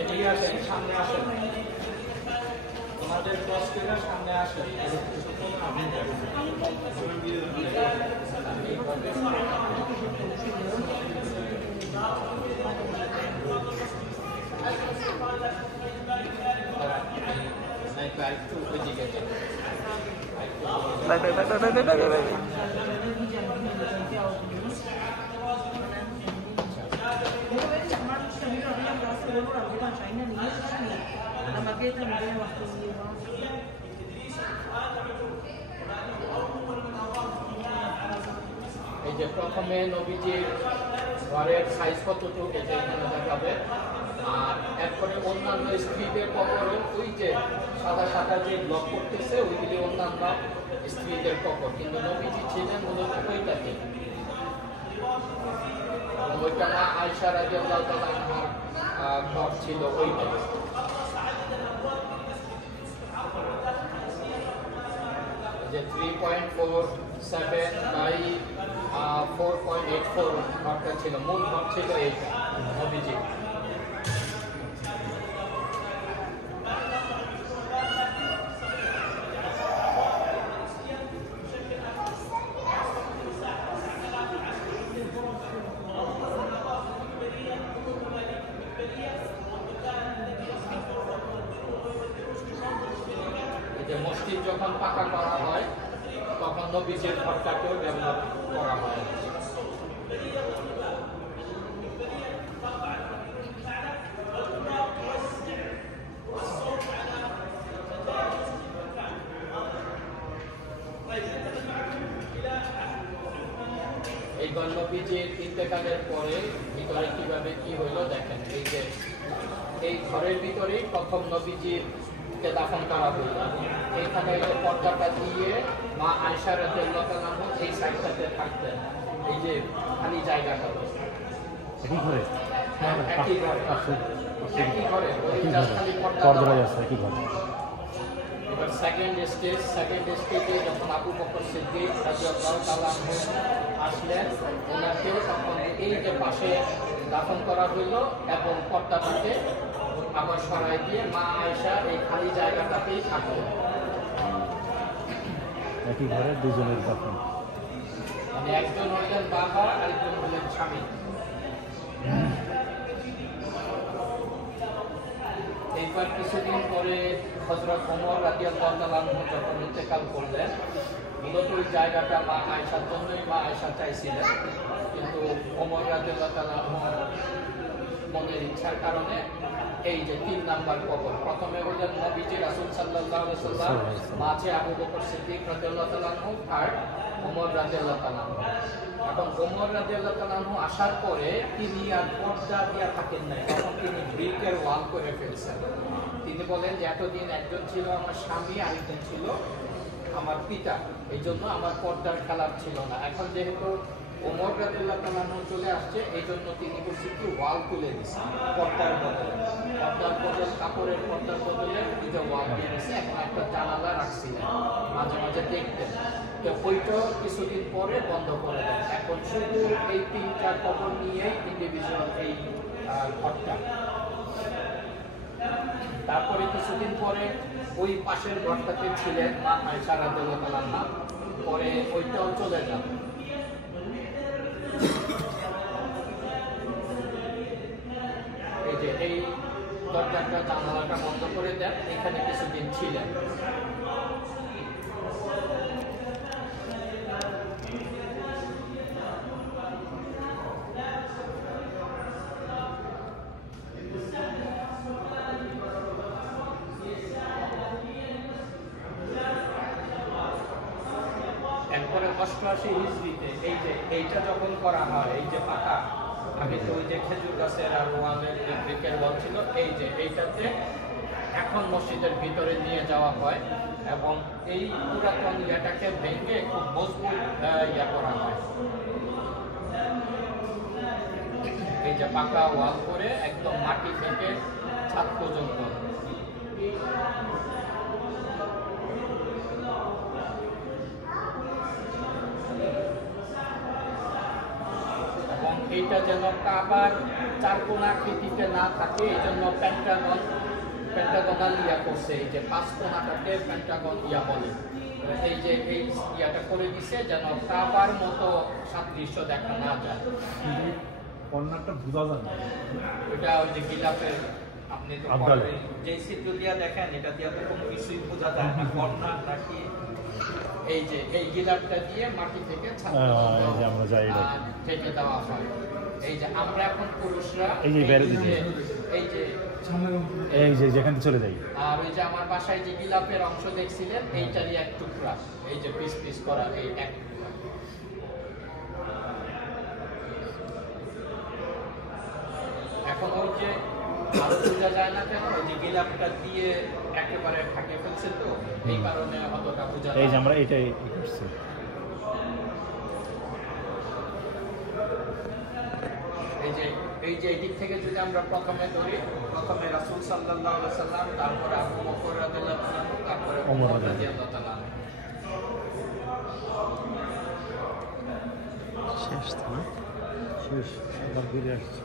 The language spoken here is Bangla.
এদিকে আসেন, সামনে আসেন, আমাদের ক্রসকেটার সামনে আসেন। Bye bye bye bye bye bye bye bye. এই যে প্রথমে নবীজির ঘরের সাইজ কতটুকু এটা এখানে দেখাবে, আর এরপরে অন্যান্য স্ত্রীদের কবরও ওই যে সাদা সাদা যে ব্লক করতেছে ওইগুলি অন্যান্য স্ত্রীদের কবর, কিন্তু নবীজি ছিলেন মূলত ওইটাকে। ওইটা মা আয়েশা রাদিয়াল্লাহু তাআলা আনহার ঘর ছিল ওইটা। যে 3.47 বাই 4.84 ঘরটা ছিল, মূল ঘর ছিল এইটা নবীজি। মসজিদ যখন পাকা করা হয় তখন নবীজির ঘরটাকেও ব্যবহার করা হয়। এইবার নবীজির ইন্তেকালের পরে ভিতরে কিভাবে কি হইলো দেখেন। এই যে এই ঘরের ভিতরেই প্রথম নবীজির দাফন করা হইল। এইখানে এই যে পর্দাটা দিয়ে মা আয়েশা রাদিয়াল্লাহু তাআলা এই সাইডটাতে থাকতেন, এই যে খালি জায়গাটা একই ঘরে, একই ঘরে, একই ঘরে ওই জাস্ট খালি পর্দা আছে একই ঘরে। এবার সেকেন্ড স্টেজে যখন আবু বকর সিদ্দিক রাদিয়াল্লাহু তাআলা আসলেন, ওনাকেও তখন এই যে পাশে দাফন করা হইল এবং পর্দাটাকে আবার সরাই দিয়ে মা আয়েশা এই খালি জায়গাটাতেই থাকলেন। একই ঘরে দুজনের দাফন, মানে একজন হলেন বাবা আরেকজন হলেন স্বামী। এইবার কিছুদিন পরে হযরত ওমর রাদিয়াল্লাহু তাআলা যখন ইন্তেকাল করলেন, মূলত ওই জায়গাটা মা আয়েশার জন্যই মা আয়েশা চাইছিলেন, কিন্তু ওমর রাদিয়াল্লাহু তাআলা মনের ইচ্ছার কারণে এই যে 3 নাম্বার কবর, প্রথমে হলেন নবীজি রাসূল সাল্লাল্লাহু আলাইহি ওয়াসাল্লাম, মাঝে আবু বকর সিদ্দিক রাদিয়াল্লাহু তাআলা আনহু, আর ওমর রাদিয়াল্লাহু তাআলা আনহু। এখন ওমর রাদিয়াল্লাহু তাআলা আনহু আসার পরে তিনি আর পর্দা দিয়া থাকেন নাই, তখন তিনি ব্রিকের ওয়াল করে ফেলছেন। তিনি বলেন যে এতদিন একজন ছিল আমার স্বামী, আরেকজন ছিল আমার পিতা, এই জন্য আমার পর্দার কালার ছিল না। এখন যেহেতু ওমর রাদিয়াল্লাহু তাআলা আনহু চলে আসছে, এই জন্য তিনি বলছে কি ওয়াল তুলে দিচ্ছেন পর্দার বদলে, কাপড়ের পর্দার বদলে দুটো ওয়াল দিয়ে দিচ্ছে। এখন একটা জানালা রাখছিলেন, মাঝে মাঝে দেখতেন, তো ওইটাও কিছুদিন পরে বন্ধ করে দেন। এখন শুধু এই 3টা কবর নিয়েই ইন্ডিভিজুয়াল এই ঘরটা। তারপরে কিছুদিন পরে ওই পাশের ঘরটাতে ছিলেন মা আয়েশা রাদিয়াল্লাহু তাআলা আনহা, পরে ওইটাও চলে যান। এই যে এই দরজাটা জানালাটা বন্ধ করে দেন, এখানে কিছুদিন ছিলেন। এরপরে 88 হিজরিতে এই যে এইটা যখন করা হয়, এই যে পাতা, আগে তো ওই যে খেজুর গাছের আর ওয়ালের ব্রিকের ওয়াল ছিল, এই যে এইটাতে এখন মসজিদের ভিতরে নিয়ে যাওয়া হয় এবং এই পুরাতন ইয়াটাকে ভেঙে খুব মজবুত ইয়া করা হয়। এই যে পাকা ওয়াল করে একদম মাটি থেকে ছাদ পর্যন্ত। এবং এইটা যেন কাবার চারকোনা আকৃতিতে না থাকে, এই জন্য প্যান্টাগনাল ইয়া করছে, এই যে পাঁচ কোনাটাকে প্যান্টাগন ইয়া বলে। এই যে এই ইয়াটা করে দিছে যেন কাবার মতো সাদৃশ্য দেখা না যায়। কর্নারটা বোঝা যায় না। এটা ওই যে গিলাফের আপনি তো আবদাল। যে চিত্র দিয়া দেখেন এটা দিয়া তো কোনো কিছুই বোঝা যায় না কর্নার নাকি। এই যে এই গিলাফটা দিয়ে মাটি থেকে এই যে আমরা যাই এটা। ঢেকে দেওয়া হয়। এই যে আমরা এখন পুরুষরা এই যে বের দিতে। এই যে এই যে যেখানে চলে যাই। আর ওই যে আমার বাসায় যে গিলাফের অংশ দেখছিলেন এইটারই এক টুকরা, এই যে পিস পিস করা এই এক টুকরা। এখন ওই যে আরো বোঝা যায় না কেন, ওই যে গিলাফটা দিয়ে একেবারে ঢাকে ফেলছে তো এই কারণে অতটা বোঝা এই যে যায় না। আমরা এটাই করছি। এই যে এদিক থেকে যদি আমরা প্রথমে ধরি, প্রথমে রাসূল সাল্লাল্লাহু আলাইহি সাল্লাম, তারপরে আবু বকর রাদিয়াল্লাহু আনহু, তারপরে ওমর ওমর রাদিয়াল্লাহু তাআলা। শেষ তো না? শেষ আবার ঘুরে আসছি।